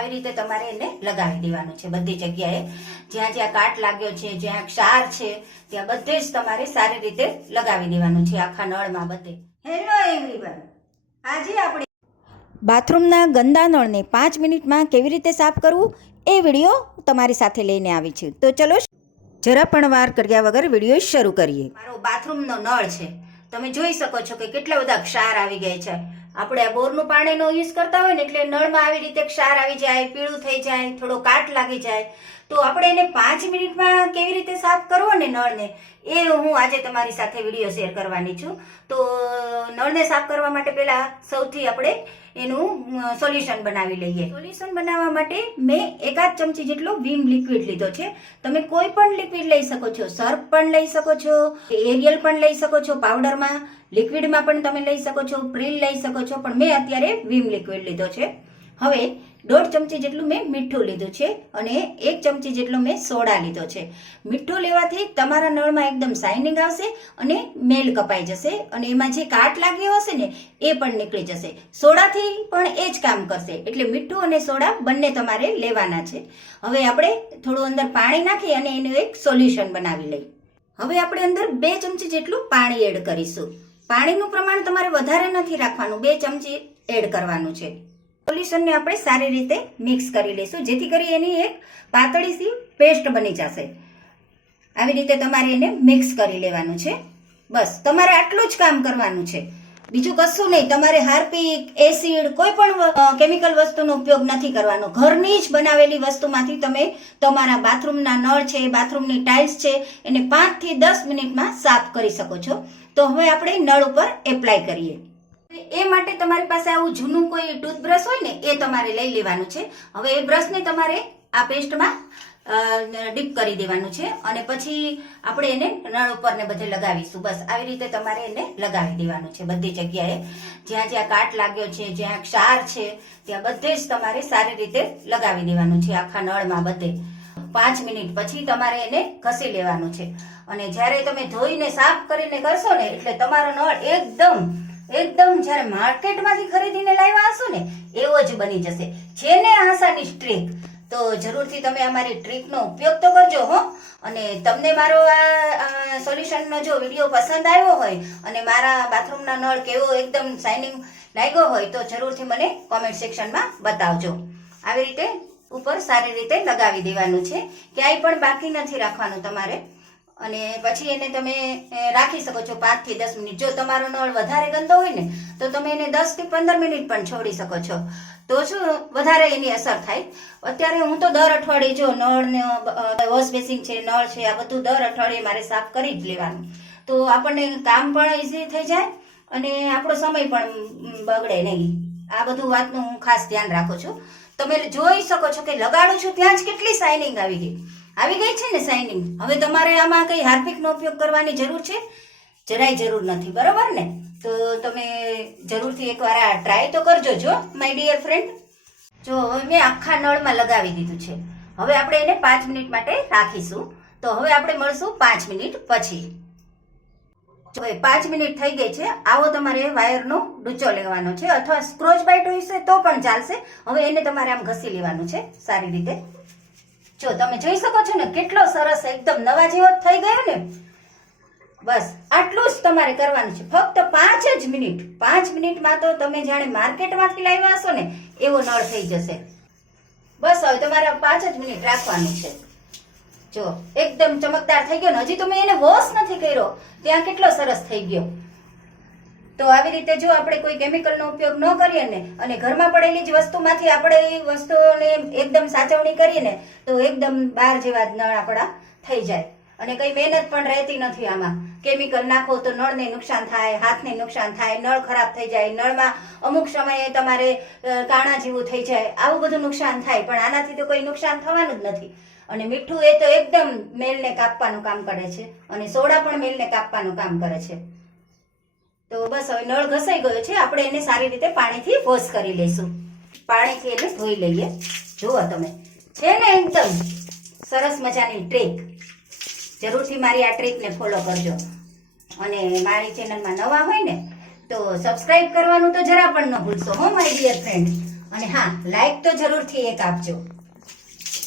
આવી રીતે તમારે એને લગાવી દેવાનું છે બધી જગ્યાએ. જ્યાં જ્યાં કાટ લાગ્યો છે જ્યાં ક્ષાર છે ત્યાં બધે જ તમારે સારી રીતે લગાવી દેવાનું છે આખા નળમાં બધે. હેલો એવરીવન આજે આપણે બાથરૂમના ગંદા નળને પાંચ મિનિટમાં કેવી રીતે સાફ કરવું એ વીડિયો તમારી સાથે લઈને આવી છું. તો ચલો જરા પણ વાર કર્યા વગર વીડિયો શરૂ કરીએ. મારો બાથરૂમનો નળ છે. તમે જોઈ શકો છો કે કેટલા બધા ક્ષાર આવી ગયા છે. આપણે આ બોરનું પાણીનો યુઝ કરતા હોય ને એટલે નળમાં આવી રીતે ક્ષાર આવી જાય, પીળું થઈ જાય, થોડો કાટ લાગી જાય. તો આપણે એને પાંચ મિનિટમાં કેવી રીતે સાફ કરવો ને નળને? એ હું આજે તમારી સાથે વીડિયો શેર કરવાની છું. તો નળને સાફ કરવા માટે પહેલાં સૌથી આપણે એનું સોલ્યુશન બનાવી લઈએ. સોલ્યુશન બનાવવા માટે મેં એકાદ ચમચી જેટલો વિમ લિક્વિડ લીધો છે. તમે કોઈ પણ લિક્વિડ લઈ શકો છો. સર્ફ પણ લઈ શકો છો એરિયલ પણ લઈ શકો છો પાવડરમાં લિક્વિડમાં પણ તમે લઈ શકો છો પ્રિલ લઈ શકો છો. પણ મેં અત્યારે વિમ લિક્વિડ લીધો છે. હવે દોઢ ચમચી જેટલું મેં મીઠું લીધું છે અને એક ચમચી જેટલો મેં સોડા લીધો છે. મીઠું લેવાથી તમારા નળમાં એકદમ શાઇનિંગ આવશે અને મેલ કપાઈ જશે અને એમાં જે કાટ લાગ્યો હશે ને, એ પણ નીકળી જશે. સોડાથી પણ એ જ કામ કરશે. એટલે મીઠું અને સોડા બંને તમારે લેવાના છે. હવે આપણે થોડું અંદર પાણી નાખી અને એનું એક સોલ્યુશન બનાવી લઈએ. હવે આપણે અંદર બે ચમચી જેટલું પાણી એડ કરીશું. પાણીનું પ્રમાણ તમારે વધારે નથી રાખવાનું. બે ચમચી એડ કરવાનું છે. સોલ્યુશનને આપણે સારી રીતે મિક્સ કરી લઈશું. જેથી કરી એની એક પાતળી સી પેસ્ટ બની જશે. આવી રીતે તમારે એને મિક્સ કરી લેવાનું છે. બસ, તમારે આટલું જ કામ કરવાનું છે. બીજું કશું નહીં. તમારે હાર્પિક, એસિડ, કોઈ પણ કેમિકલ વસ્તુનો ઉપયોગ નથી કરવાનો. ઘરની જ બનાવેલી વસ્તુમાંથી તમે તમારા બાથરૂમના નળ છે, બાથરૂમની ટાઇલ્સ છે, એને પાંચથી દસ મિનિટમાં સાફ કરી શકો છો. તો હવે આપણે નળ ઉપર એપ્લાય કરીએ. એ માટે તમારી પાસે આવું જૂનું કોઈ ટૂથબ્રશ હોય ને, એ તમારે લઈ લેવાનું છે. હવે એ બ્રશને તમારે આ પેસ્ટમાં ડીપ કરી દેવાનું છે અને પછી આપણે એને નળ ઉપર ને બધે લગાવીશું. બસ આવી રીતે તમારે એને લગાવી દેવાનું છે બધી જગ્યાએ. જ્યાં જ્યાં કાટ લાગ્યો છે, જ્યાં ક્ષાર છે, ત્યાં બધે જ તમારે સારી રીતે લગાવી દેવાનું છે આખા નળમાં બધે. પાંચ મિનિટ પછી તમારે એને ઘસી લેવાનું છે. અને જ્યારે તમે ધોઈને સાફ કરીને કરશો ને, એટલે તમારો નળ એકદમ એકદમ જ્યારે માર્કેટમાંથી ખરીદીને લાવ્યા હશો ને, એવો જ બની જશે. જેને આસાની ટ્રીક તો જરૂરથી તમે અમારી ટ્રીકનો ઉપયોગ તો કરજો, હો. અને તમને મારો આ સોલ્યુશનનો જો વીડિયો પસંદ આવ્યો હોય અને મારા બાથરૂમના નળ કેવો એકદમ શાઇનિંગ લાગ્યો હોય, તો જરૂરથી મને કોમેન્ટ સેક્શનમાં બતાવજો. આવી રીતે ઉપર સારી રીતે લગાવી દેવાનું છે. ક્યાંય પણ બાકી નથી રાખવાનું તમારે. અને પછી એને તમે રાખી શકો છો પાંચથી દસ મિનિટ. જો તમારો નળ વધારે ગંદો હોય ને, તો તમે એને દસથી પંદર મિનિટ પણ છોડી શકો છો. તો શું વધારે એની અસર થાય? અત્યારે હું તો દર અઠવાડિયે જો નળ ને વોશ બેસિંગ છે, નળ છે, આ બધું દર અઠવાડિયે મારે સાફ કરી જ લેવાનું. તો આપણને કામ પણ ઇઝી થઈ જાય અને આપણો સમય પણ બગડે નહીં. આ બધું વાતનું હું ખાસ ધ્યાન રાખું છું. તમે જોઈ શકો છો કે લગાડું છું ત્યાં જ કેટલી શાઇનિંગ આવી ગઈ. આવી ગઈ છે ને શાઇનિંગ હવે તમારે આમાં કંઈ હાર્પિકનો ઉપયોગ કરવાની જરૂર છે? જરાય જરૂર નથી, બરાબર ને? તો તમે જરૂરથી એકવાર આ ટ્રાય તો કરજો જો માય ડિયર ફ્રેન્ડ જો, હવે મેં આખા નળમાં લગાવી દીધું છે. હવે આપણે એને પાંચ મિનિટ માટે રાખીશું. તો હવે આપણે મળશું પાંચ મિનિટ પછી. જો હવે પાંચ મિનિટ થઈ ગઈ છે. આવો તમારે વાયરનો ડૂચો લેવાનો છે, અથવા સ્ક્રોચ બાઇટ હોય તો પણ ચાલશે. હવે એને તમારે આમ ઘસી લેવાનું છે, સારી રીતે. જો તમે જોઈ શકો છો ને, કેટલો સરસ એકદમ નવા જેવો થઈ ગયો ને. બસ, આટલું જ તમારે કરવાનું છે. ફક્ત પાંચ જ મિનિટ, પાંચ મિનિટમાં તો તમે જાણે માર્કેટમાંથી લાવ્યા હશો ને, એવો નળ થઈ જશે. બસ, હવે તમારે પાંચ જ મિનિટ રાખવાનું છે. જો, એકદમ ચમકદાર થઈ ગયો ને. હજી તો મેં એને વોશ નથી કર્યો. ત્યાં કેટલો સરસ થઈ ગયો. તો આવી રીતે જો આપણે કોઈ કેમિકલનો ઉપયોગ ન કરીએ ને, અને ઘરમાં પડેલી જ વસ્તુમાંથી આપણે એ વસ્તુઓને એકદમ સાચવણી કરીએ ને, તો એકદમ બહાર જેવા નળ આપણા થઈ જાય. અને કઈ મહેનત પણ રહેતી નથી આમાં. કેમિકલ નાખો તો નળને નુકસાન થાય, હાથને નુકસાન થાય, નળ ખરાબ થઈ જાય, નળમાં અમુક સમયે તમારે કાણા જેવું થઈ જાય, આવું બધું નુકસાન થાય, પણ આનાથી તો કોઈ નુકસાન થવાનું જ નથી. અને મીઠું એ તો એકદમ મેલને કાપવાનું કામ કરે છે, અને સોડા પણ મેલને કાપવાનું કામ કરે છે. તો બસ હવે નળ ઘસાઈ ગયો છે. આપણે એને સારી રીતે પાણીથી વોશ કરી લઈશું. પાણીથી એને ધોઈ લઈએ. જુઓ તમે. છે ને એકદમ સરસ મજાની ટ્રીક જરૂરથી મારી આ ટ્રીકને ફોલો કરજો. અને મારી ચેનલમાં નવા હોય ને, તો સબસ્ક્રાઇબ કરવાનું તો જરા પણ ન ભૂલશો હો, મારી ડિયર ફ્રેન્ડ અને હા લાઈક તો જરૂરથી એક આપજો.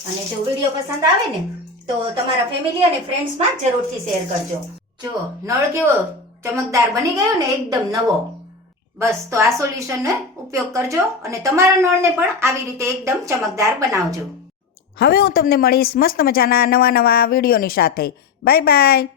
અને જો વીડિયો પસંદ આવે ને, તો તમારા ફેમિલી અને ફ્રેન્ડ્સમાં જરૂરથી શેર કરજો. જો નળ કેવો ચમકદાર બની ગયો ને એકદમ નવો. બસ, તો આ સોલ્યુશનનો ઉપયોગ કરજો અને તમારા નળને પણ આવી રીતે એકદમ ચમકદાર બનાવજો. હવે હું તમને મળીશ મસ્ત મજાના નવા નવા વિડીયોની સાથે. Bye bye